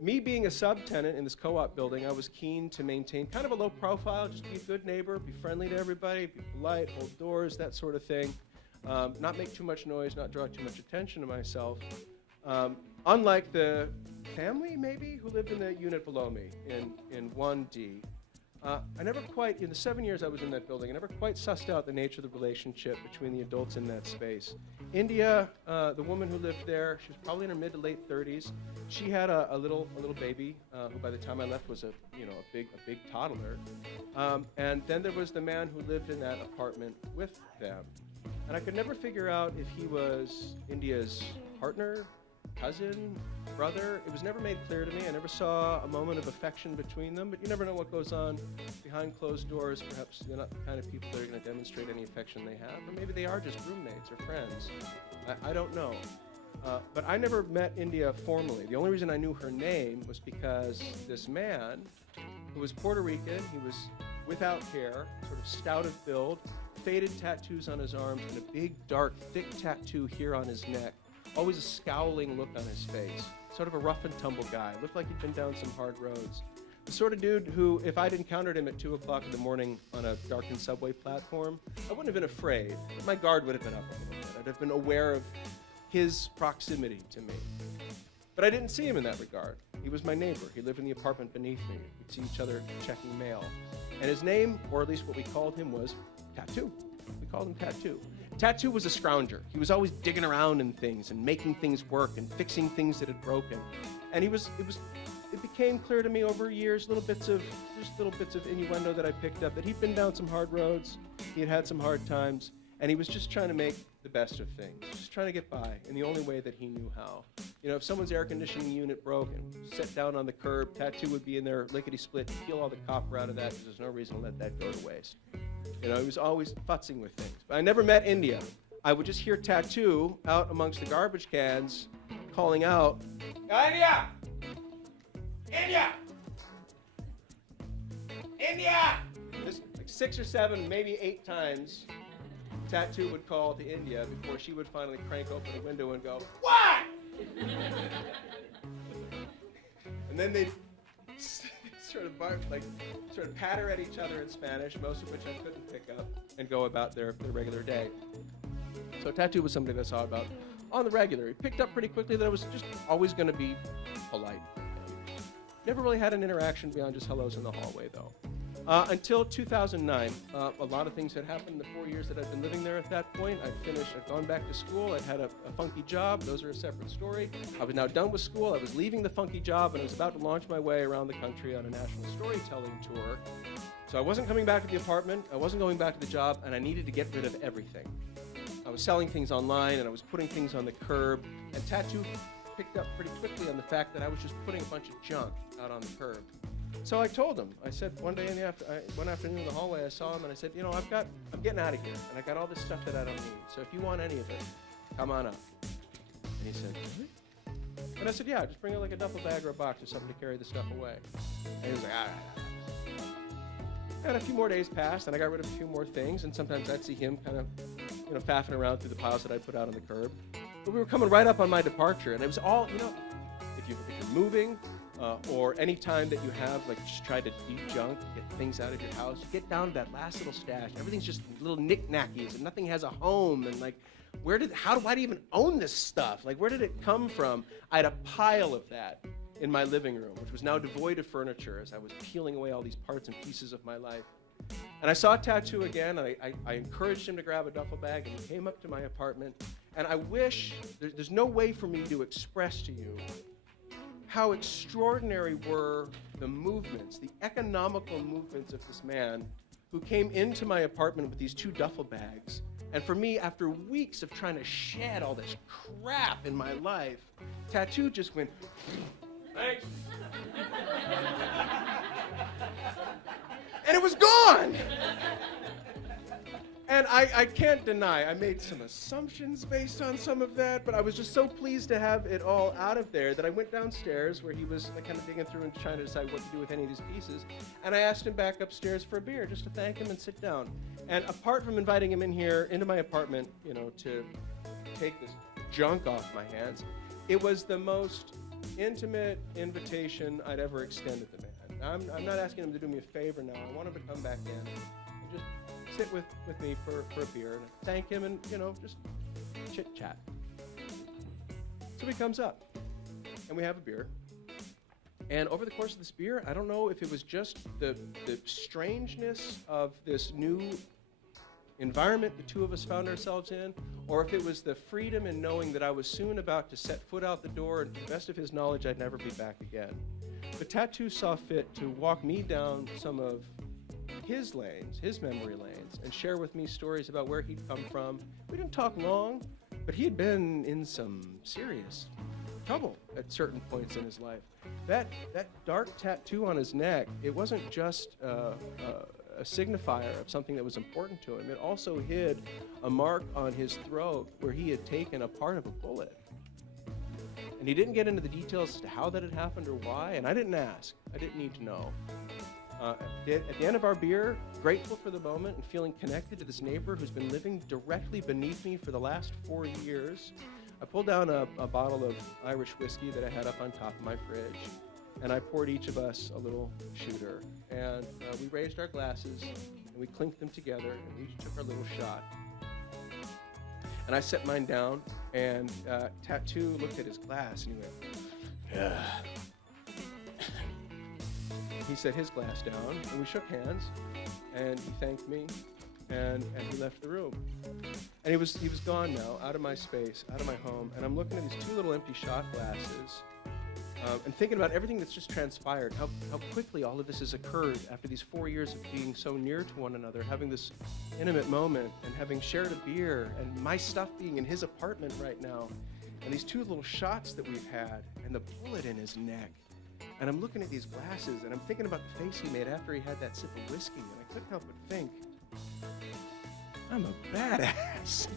Me being a subtenant in this co-op building, I was keen to maintain kind of a low profile, just be a good neighbor, be friendly to everybody, be polite, hold doors, that sort of thing. Not make too much noise, not draw too much attention to myself. Unlike the family, maybe, who lived in the unit below me in 1D. I never quite, in the 7 years I was in that building, I never quite sussed out the nature of the relationship between the adults in that space. India, the woman who lived there, she was probably in her mid to late 30s. She had a little baby who, by the time I left, was a big toddler. And then there was the man who lived in that apartment with them. And I could never figure out if he was India's partner, cousin, brother. It was never made clear to me. I never saw a moment of affection between them, but you never know what goes on behind closed doors. Perhaps they're not the kind of people that are going to demonstrate any affection they have, or maybe they are just roommates or friends. I don't know. But I never met India formally. The only reason I knew her name was because this man, who was Puerto Rican, he was without hair, sort of stout of build, faded tattoos on his arms, and a big, dark, thick tattoo here on his neck. Always a scowling look on his face. Sort of a rough and tumble guy. Looked like he'd been down some hard roads. The sort of dude who, if I'd encountered him at 2 o'clock in the morning on a darkened subway platform, I wouldn't have been afraid. But my guard would have been up a little bit. I'd have been aware of his proximity to me. But I didn't see him in that regard. He was my neighbor. He lived in the apartment beneath me. We'd see each other checking mail. And his name, or at least what we called him, was Tattoo. We called him Tattoo. Tattoo was a scrounger. He was always digging around in things and making things work and fixing things that had broken. And it became clear to me over years, little bits of innuendo that I picked up, that he'd been down some hard roads, he had had some hard times, and he was just trying to make the best of things, just trying to get by in the only way that he knew how. You know, if someone's air conditioning unit broke and set down on the curb, Tattoo would be in there lickety-split, peel all the copper out of that, because there's no reason to let that go to waste. You know, he was always futzing with things. But I never met India. I would just hear Tattoo out amongst the garbage cans calling out, India! India! India! Just like 6 or 7, maybe 8 times, Tattoo would call to India before she would finally crank open the window and go, what? And then they'd sort of patter at each other in Spanish, most of which I couldn't pick up, and go about their regular day. So Tattoo was somebody that I saw about on the regular. He picked up pretty quickly that I was just always going to be polite. Never really had an interaction beyond just hellos in the hallway, though. Until 2009, a lot of things had happened in the 4 years that I'd been living there at that point. I'd gone back to school, I'd had a funky job. Those are a separate story. I was now done with school, I was leaving the funky job, and I was about to launch my way around the country on a national storytelling tour. So I wasn't coming back to the apartment, I wasn't going back to the job, and I needed to get rid of everything. I was selling things online, and I was putting things on the curb, and Tattoo picked up pretty quickly on the fact that I was just putting a bunch of junk out on the curb. So I told him, I said one day one afternoon in the hallway, I saw him and I said, you know, I'm getting out of here and I got all this stuff that I don't need. So if you want any of it, come on up. And he said, really? And I said, yeah, just bring like a duffel bag or a box or something to carry the stuff away. And he was like, all right. And a few more days passed and I got rid of a few more things, and sometimes I'd see him kind of, faffing around through the piles that I'd put out on the curb. But we were coming right up on my departure, and it was all, if you're moving, or any time that you have, just try to de-junk, get things out of your house, you get down to that last little stash. Everything's just little knick-knackies, and nothing has a home, and why do I even own this stuff? Where did it come from? I had a pile of that in my living room, which was now devoid of furniture as I was peeling away all these parts and pieces of my life. And I saw Tattoo again, and I encouraged him to grab a duffel bag, and he came up to my apartment, and I wish, there's no way for me to express to you how extraordinary were the movements, the economical movements of this man who came into my apartment with these 2 duffel bags. And for me, after weeks of trying to shed all this crap in my life, Tattoo just went, thanks. And it was gone. And I can't deny, I made some assumptions based on some of that, but I was just so pleased to have it all out of there that I went downstairs where he was kind of digging through and trying to decide what to do with any of these pieces. And I asked him back upstairs for a beer just to thank him and sit down. And apart from inviting him in here, into my apartment, to take this junk off my hands, it was the most intimate invitation I'd ever extended the man. I'm not asking him to do me a favor now. I want him to come back in and just sit with me for a beer and thank him and, just chit-chat. So he comes up, and we have a beer. And over the course of this beer, I don't know if it was just the strangeness of this new environment the two of us found ourselves in, or if it was the freedom in knowing that I was soon about to set foot out the door, and to the best of his knowledge, I'd never be back again. The tattoo saw fit to walk me down some of his lanes, his memory lanes, and share with me stories about where he'd come from. We didn't talk long, but he had been in some serious trouble at certain points in his life. That dark tattoo on his neck, it wasn't just a signifier of something that was important to him. It also hid a mark on his throat where he had taken a part of a bullet. And he didn't get into the details as to how that had happened or why, and I didn't ask. I didn't need to know. At the end of our beer, grateful for the moment and feeling connected to this neighbor who's been living directly beneath me for the last 4 years, I pulled down a bottle of Irish whiskey that I had up on top of my fridge, and I poured each of us a little shooter. And we raised our glasses, and we clinked them together, and we each took our little shot. And I set mine down, and Tattoo looked at his glass, and he went, yeah. He set his glass down, and we shook hands, and he thanked me, and he left the room. And he was gone now, out of my space, out of my home, and I'm looking at these two little empty shot glasses, and thinking about everything that's just transpired, how quickly all of this has occurred after these 4 years of being so near to one another, having this intimate moment, and having shared a beer, and my stuff being in his apartment right now, and these two little shots that we've had, and the bullet in his neck. And I'm looking at these glasses, and I'm thinking about the face he made after he had that sip of whiskey, and I couldn't help but think, I'm a badass.